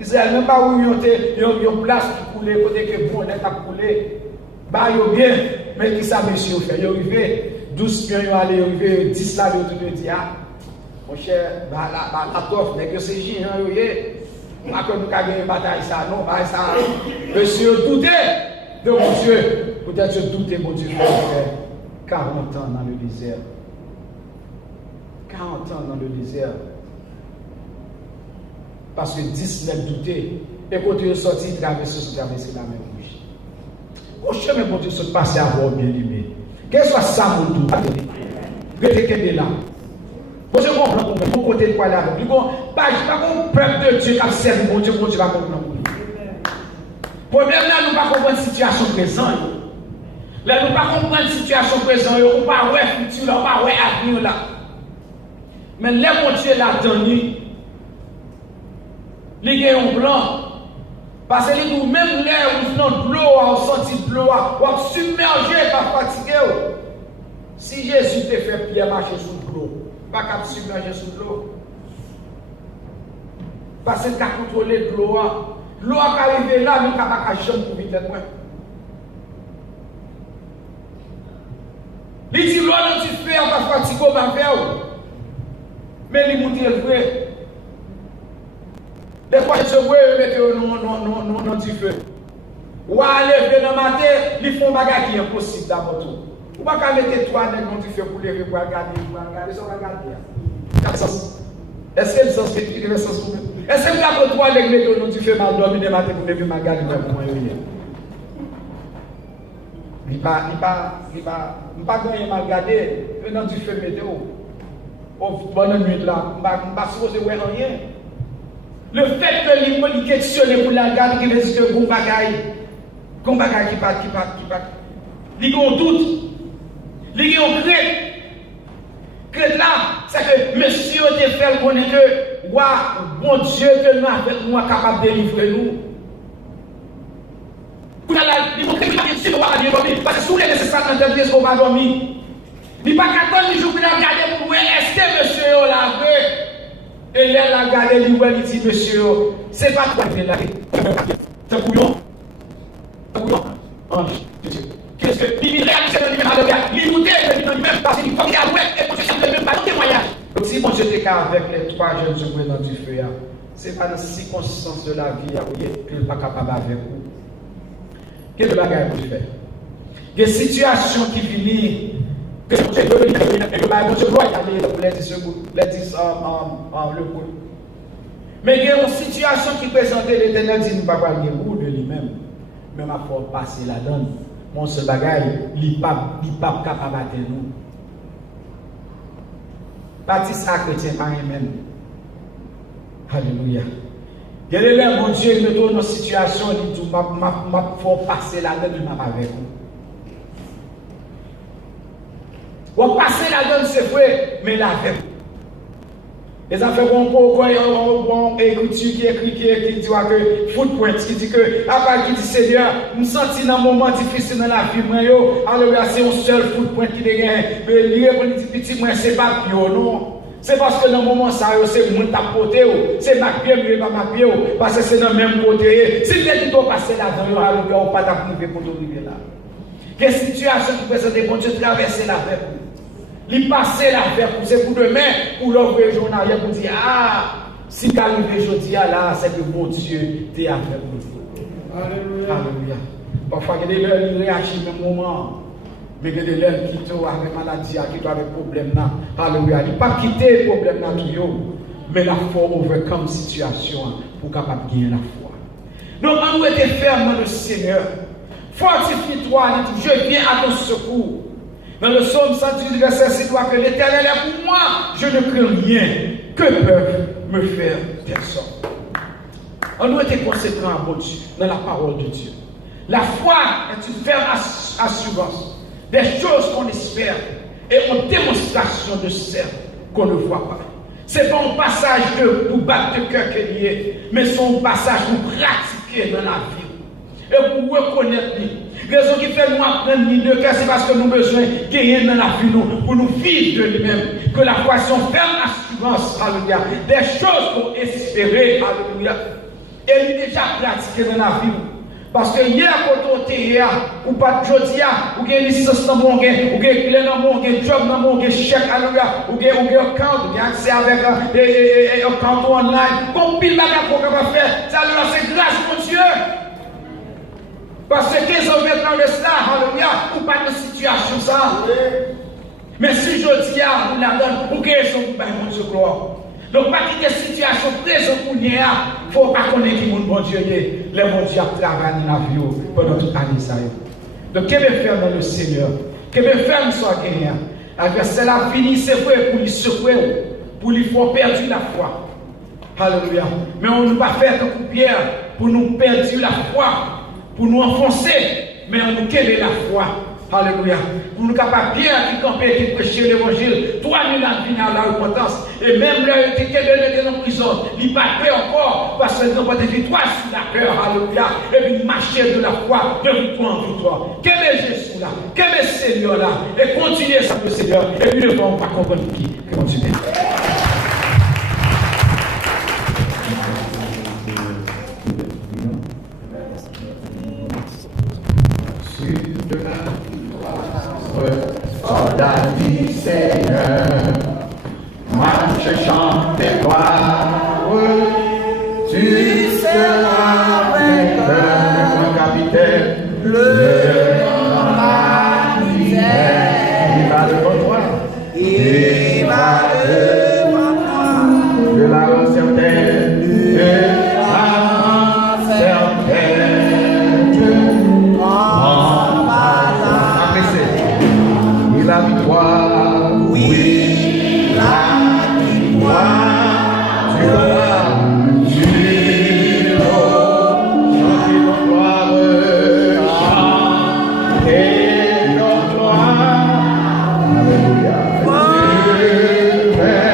Israël, même pas où il y a une place pour couler, côté que bon est à couler. Bah, il y a bien, mais qui ça, monsieur, fait? Il y a arrivé 12 pions, il y a arrivé 10 là, il y a dit, ah, mon cher, la toffe, mais que c'est J, hein, vous voyez. Pas que nous avons une bataille, ça, non, pas ça. Monsieur, doutez de mon Dieu. Peut-être doutez, mon Dieu, 40 ans dans le désert. 40 ans dans le désert. Parce que 10 mètres douté. Et quand tu es sorti, traverser la mer rouge. Au chemin, mon Dieu, se passer à voir bien aimé. Qu'est-ce que ça, mon Dieu? Restez là. Vous je comprends mon côté de quoi là. Je ne pas qu'on peuple de Dieu qui a servi mon Dieu va comprendre. Problème là, nous ne pas comprendre la situation présente. Là, nous ne pas comprendre la situation présente. On ne pas voir le futur, on ne pas voir l'avenir là. Mais là, mon Dieu l'a donné. Il y a un blanc. Parce que nous, même là, où nous de l'eau, on senti de l'eau, on submergé par fatigué. Si Jésus te fait Pierre marcher sous l'eau, pas qu'à submerger sous l'eau. Parce qu'il a contrôlé de l'eau. L'eau qui arrive là, nous n'avons pas jamais pour vite. Il dit l'eau dont tu fais, on va fatiguer, on va faire. Mais il monte le vrai. Des fois, je vois, ils mettent du feu. Ou aller dans ma tête, ils font des choses qui sont impossibles d'abord tout. Ou pas qu'à mettre toi dans du feu pour lever, pour regarder, ça va regarder. Est-ce que le sens fait le sens pour nous? Est-ce que vous avez toi les mettre dans du feu mal dormi des matins pour lever ma garde pour moi? Il pas gagné mal garder, dans du feu météo. Bonne nuit là, je ne suis pas supposé voir rien. Le fait que l'immobilier questionne pour la garde qui veut dire que bon bagaille qui part, il y a un doute, il y a un crête. Crête là, c'est que monsieur te fait connaître que, bon Dieu, que nous avec nous capable de délivrer nous. Pour la liberté, parce que sous les nécessaires d'entendre qu'on va dormir. Il n'y a pas qu'à attendre les jours pour regarder pour voir est-ce que monsieur l'a fait. Et là, la garde, il dit, monsieur, c'est pas toi qui l'as fait. C'est couillon. C'est couillon. Qu'est-ce que il réalise dans lui-même, il goûte dans lui-même, parce qu'il faut qu'il avoue, et pour que ça ne même pas dans témoignage. Donc, si mon Dieu était avec les 3 jeunes hommes dans du feu, ce n'est pas dans les circonstances de la vie qu'il n'est pas capable avec vous. Quel bagage vous faites? Des situations qui finissent. Que Dieu doit y aller pour les 10 le coup. Mais il y a une situation qui présente l'Éternel dit nous ne pouvons pas le goût de lui-même. Mais il faut passer la donne. Mon seul bagage, il n'est pas capable de nous. Baptiste à chrétien par lui-même. Alléluia. Il y a mon Dieu, il met dans une situation, il dit il faut passer la donne, il ne avec nous. On passe la donne, c'est vrai, mais la vie. Les affaires bon écriture qui écrit qui dit que footprint, qui dit que, après qui dit Seigneur, je me sens dans un moment difficile dans la vie, alors c'est un seul footprint qui est gagné. Mais il répond, il dit, moi, c'est pas pire, non. C'est parce que dans le moment ça, c'est mon tapoté, c'est ma pied, mais pas ma pied, parce que c'est dans le même côté. Si tu dois passer là-dedans, alors on ne va pas t'arriver pour arriver là. Quelle situation qui présente bon Dieu traverser la vie? Il passe la vie pour c'est pour demain, pour l'ouvrir journal, pour dire si tu arrives aujourd'hui là, c'est que bon Dieu t'est avec nous. Alléluia. Alléluia. Parfois, il y a des gens qui réagissent au même moment. Mais il y a des gens qui sont avec maladie, qui sont avec problème là. Alléluia. Il ne pas quitter le problème là qui mais la foi overcome la situation pour capable gagner la foi. Donc, on doit être ferme dans le Seigneur. Fortifie-toi, je viens à ton secours. Dans le psaume 118, verset 6, que l'Éternel est pour moi, je ne crains rien. Que peuvent me faire personne? On doit être conséquent à bon Dieu, dans la parole de Dieu. La foi est une ferme assurance des choses qu'on espère et une démonstration de celles qu'on ne voit pas. Ce n'est pas un passage pour battre le cœur qu'il y est, mais c'est un passage pour pratiquer dans la vie et pour reconnaître. Raison qui fait nous apprendre ni de cœur, c'est parce que nous avons besoin de gagner dans la vie pour nous vivre de lui-même. Que la foi soit une ferme assurance, alléluia, des choses pour espérer, alléluia. Et il est déjà pratiqué dans la vie. Parce que hier, quand on était hier, ou pas de jeudi, ou bien licence dans mon gain, ou bien clé dans mon gain, job dans mon gain, chèque, alléluia, ou bien account, ou bien accès avec un compte online. Comme pile bagarre qu'on va faire, ça c'est grâce mon Dieu. Parce que 15 ans maintenant de cela, alléluia, ou pas de situation ça. Mais si je dis, vous la donne, pour qu'elle soit mon Dieu gloire. Donc, pas qu'il y ait des situations présentes pour nous, il ne faut pas connaître qui est bon Dieu. Les bon Dieu travaillent dans la vie pendant toute l'année. Donc, qu'est-ce que faire dans le Seigneur? Qu'est-ce que faire nous soit gagnant? Avec cela fini, c'est vrai pour lui secouer, pour lui faire perdre la foi. Alléluia. Mais on ne va pas faire que pierre pour nous perdre la foi, pour nous enfoncer, mais on nous quelle la foi. Alléluia. Pour nous capables bien qui camper, qui prêcher l'évangile, 3000 ans de à la repentance. Et même là, il était dans la prison, il n'a pas peur encore, parce que nous avons des victoires sur la peur. Alléluia. Et puis marcher de la foi, de victoire en victoire. Quel est Jésus là? Quel est le Seigneur là? Et continuez sur le Seigneur. Et puis ne vont pas comprendre qui continue. Soldat du Seigneur, marche, chante et gloire, tu seras vainqueur, mon capitaine, dans la misère. Il va devant toi, il va devant toi, de la rend certaine, de la rend certaine. La victoire, oui, la victoire, tu l'auras, tu l'auras, chantez nos gloires, chantez nos gloires, alléluia, Dieu fait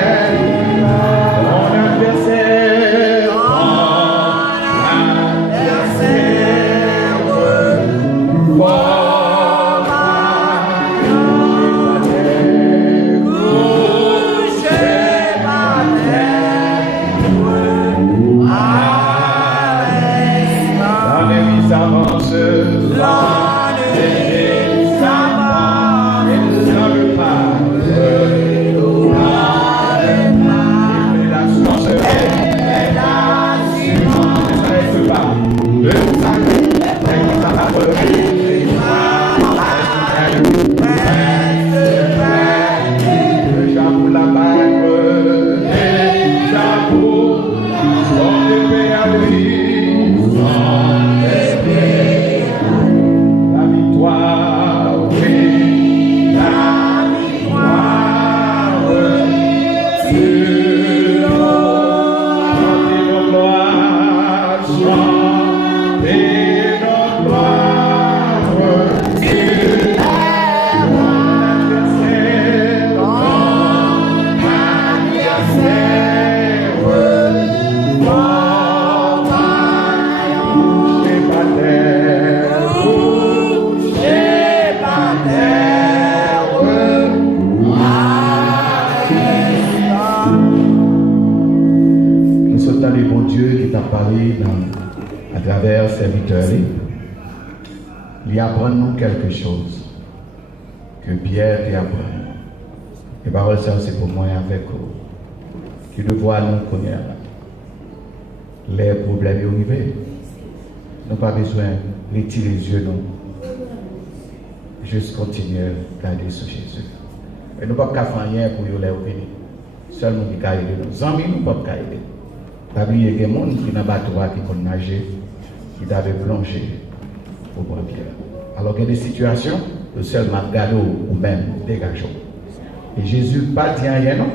mon adversaire, à travers serviteurs, il apprend nous quelque chose que Pierre qui apprend. Et parole ça c'est pour moi avec vous. Qui le voit nous connaître. Les problèmes arrivés. Nous n'avons pas besoin de retirer les yeux, non. Juste continuer à garder sur Jésus. Et nous ne pouvons pas faire rien pour les obéir. Seulement qui peut aider nous. Amis, nous ne pouvons pas aider. Pas oublier qu'il y a des gens qui sont dans le bateau qui ont nagé, qui doivent plonger pour boire Pierre. Alors qu'il y a des situations, le seul margado ou même dégageons. Et Jésus pas dit rien non,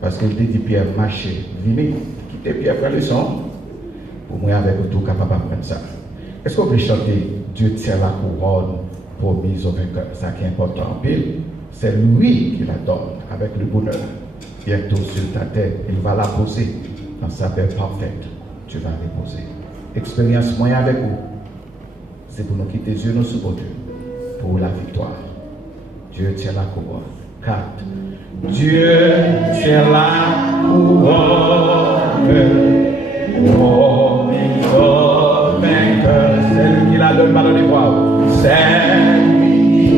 parce qu'il dit Pierre marcher, venez, quittez Pierre prendre le son, pour moi avec tout capable de prendre ça. Est-ce qu'on peut chanter Dieu tient la couronne promise au vainqueur? Ça qui est important en pile, c'est lui qui la donne avec le bonheur. Bientôt sur ta tête, il va la poser dans sa paix parfaite. Tu vas reposer. Expérience moyen avec vous, c'est pour nous quitter les yeux nous sous Dieu pour la victoire. Dieu tient la couronne. 4. Dieu tient la couronne promise au vainqueur. C'est lui qui la donne, pas dans les voix. C'est lui qui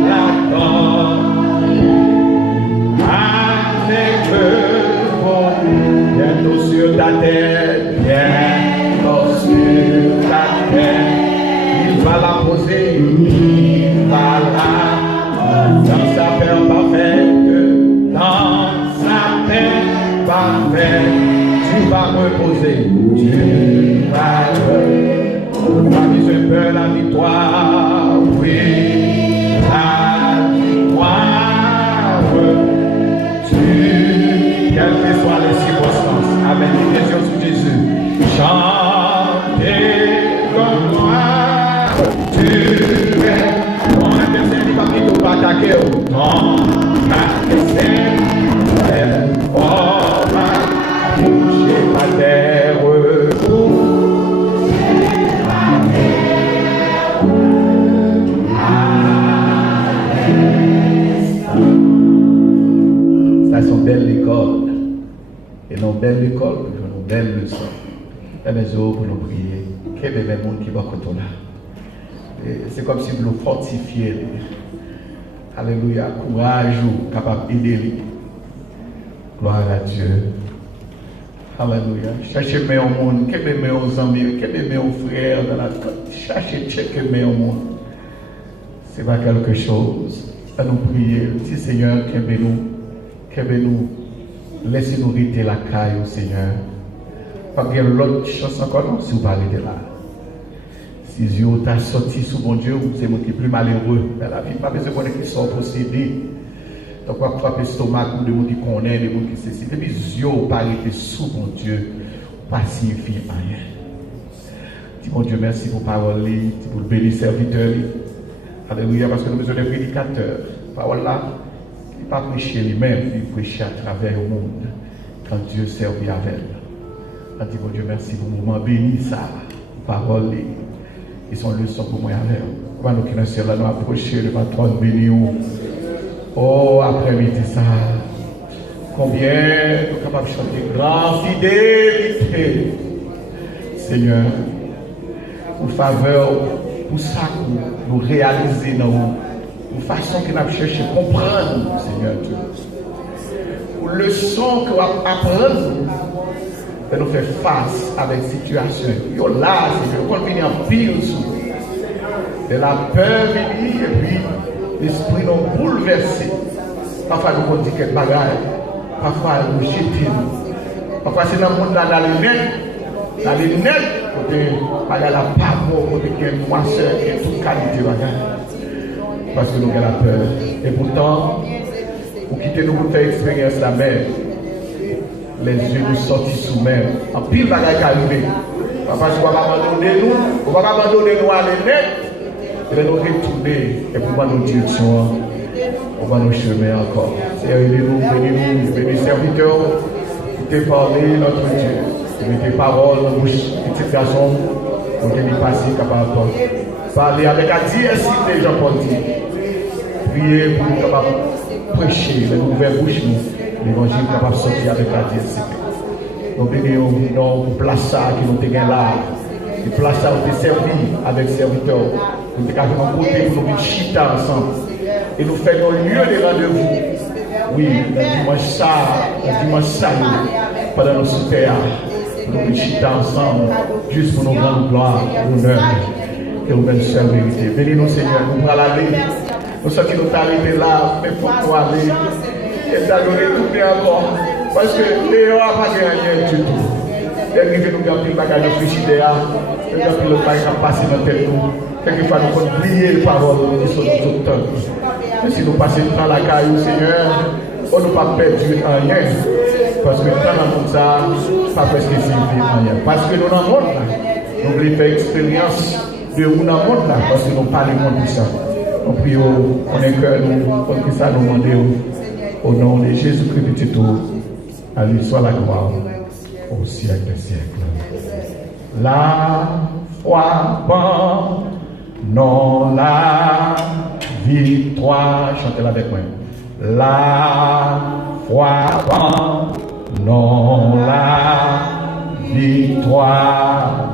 la donne avec le bonheur. Bientôt sur ta tête, bientôt sur ta tête. Il va la poser, il va la dans sa paix parfaite, dans sa paix parfaite, tu vas reposer, tu vas reposer. Pas besoin de peur, la victoire, oui, la victoire, quelles que soient les circonstances, avec l'égation sur Jésus, chantez comme moi, tu es. On a des pas qui ne pas attaquer. Non, c'est on va toucher la terre. Ça, c'est une belle école. Et nos belles écoles, nos belles leçons. La maison pour nous prier. Quel est le monde qui va côté là? C'est comme si vous le fortifiez. Alléluia. Courage ou capable d'aider. Gloire à Dieu. Alléluia. Cherchez le meilleur monde. Quel est le meilleur amis? Quel est le meilleur frère dans la côte? Cherchez le meilleur monde. C'est pas quelque chose. À nous prier. Dis Seigneur, qu'aimez-nous. Laissez-nous rester la caille au Seigneur. Pas qu'il y ait l'autre chose encore, non, si vous parlez de là. Si Dieu t'a sorti sous mon Dieu, c'est moi qui est plus malheureux dans la vie. Pas besoin de qui sont possédés. Donc, on va frapper l'estomac de gens qui connaissent, de gens qui cessent. Et puis, Dieu pas été sous mon Dieu, pas signifie rien. Dis mon Dieu, merci pour parole, pour le béni serviteur. Alléluia, parce que nous avons besoin d'un prédicateur. Parole là, il ne pas prêcher lui-même, il prêcher à travers le monde. Quand Dieu servit avec elle. Dis mon Dieu, merci pour le moment béni, ça. Parole. Ils sont leçons pour moi avec vous. Quand nous qui sommes là, nous approcher de votre trône béni. Oh, après-midi ça. Combien nous sommes capables de chanter grande fidélité. Seigneur, pour faveur, pour ça que nous réalisons pour façon que nous avons cherché à comprendre, Seigneur Dieu. Pour leçon que nous apprenons. De nous faire face avec la situation. Yo là, Seigneur, qu'on vient en pile sous. De la peur venir et puis l'esprit nous bouleversé. Parfois nous dit quelque bagaille. Parfois nous jeter. Parfois c'est dans le monde dans les lunettes. Dans les lunettes, côté bagaille la pavot, côté qui est moisseur, qui est toute qualité bagaille. Parce que nous avons la peur. Et pourtant, pour quitter nous pour faire expérience la mer. Les yeux nous sortent sous mer. En pile bagaille qui arrive. Parce qu'on va abandonner nous, on va abandonner nous à l'énet. Et nous retourner et pour nous direction, on va nous chemin encore. Seigneur, aidez-nous, bénis-nous, bénis serviteurs, écoutez parler notre Dieu. Mettez parole dans bouche, petit garçon, pour qu'il y passe capable de parler avec la diversité, Jean-Paul dit. Priez pour nous capables de prêcher, les nouvelles bouches, l'évangile capable de sortir avec la diversité. Nous bénissons pour place qui nous avons là, et place ça nous servi avec serviteurs. Nous avons côté pour nous chita ensemble. Et nous faisons lieu de rendez-vous. Oui, le dimanche ça, pendant nos super, nous chita ensemble, juste pour nous rendre gloire, honneur et nous même seule vérité. Bénis-nous Seigneur, nous allons aller. Nous sommes qui nous arrivés là, mais pour nous aller. Et ça nous retourner encore. Parce que Léo n'a pas gagné du tout. Dès que nous avons pris le bagage de frigidaire, Et puis le bail qui a passé dans la tête nous. Quelquefois nous pouvons oublier les paroles qui sont tout le temps. Mais si nous passons le temps à la caille, Seigneur, on ne peut pas perdre rien. Parce que le temps dans tout ça, pas presque signifié rien. Parce que nous dans le monde, nous voulons faire expérience de où dans le monde, parce que nous parlons de ça. Nous prions, on est cœur, nous, pour que ça nous demande au nom de Jésus-Christ de tout. À lui soit la gloire au siècle des siècles. La foi non la victoire. Chantez-la avec moi. La foi non la victoire.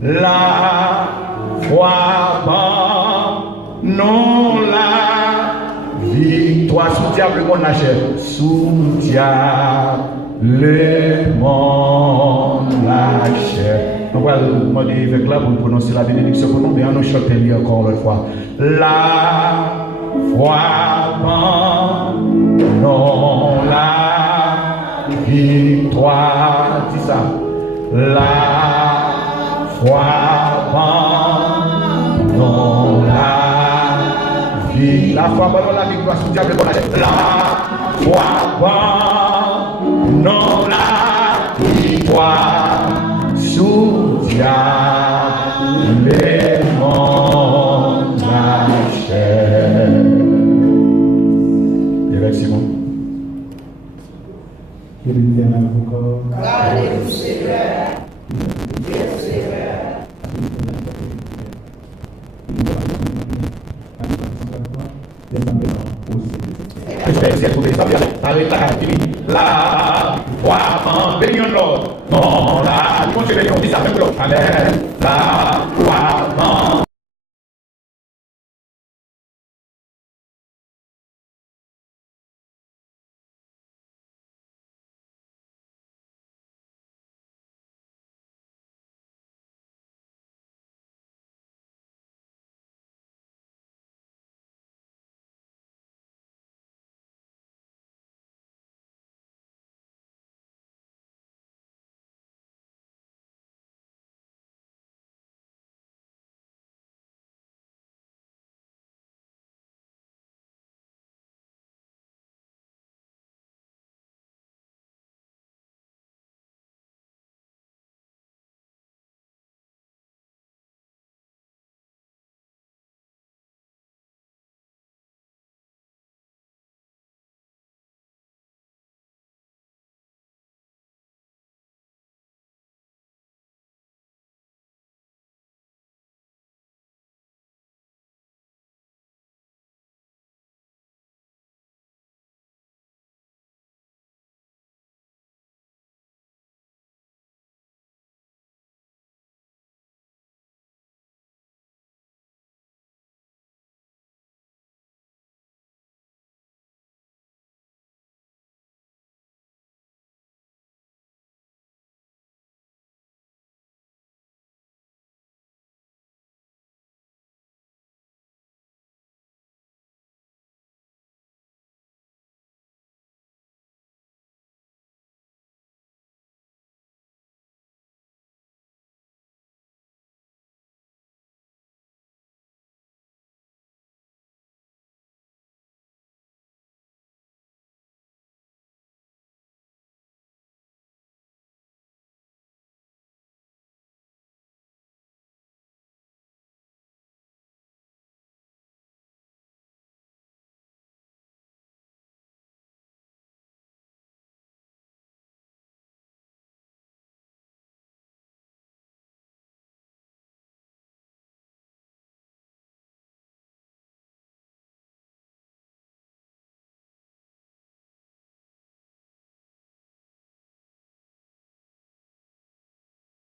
La foi non la victoire. Sous diable mon achève. Sous diable le monde l'achève. On va demander avec là pour prononcer la bénédiction pour nous, mais on nous chante encore une fois. La foi non la victoire. Dis ça. La foi non la victoire. La foi non la victoire. Sous diable bon la foi non la victoire. Sous diable mon achève. Évêque Simon. Gardez-vous, Seigneur. La foi en béni en l'ordre. Non, la, on se bénit, on dit ça même l'autre. Amen. La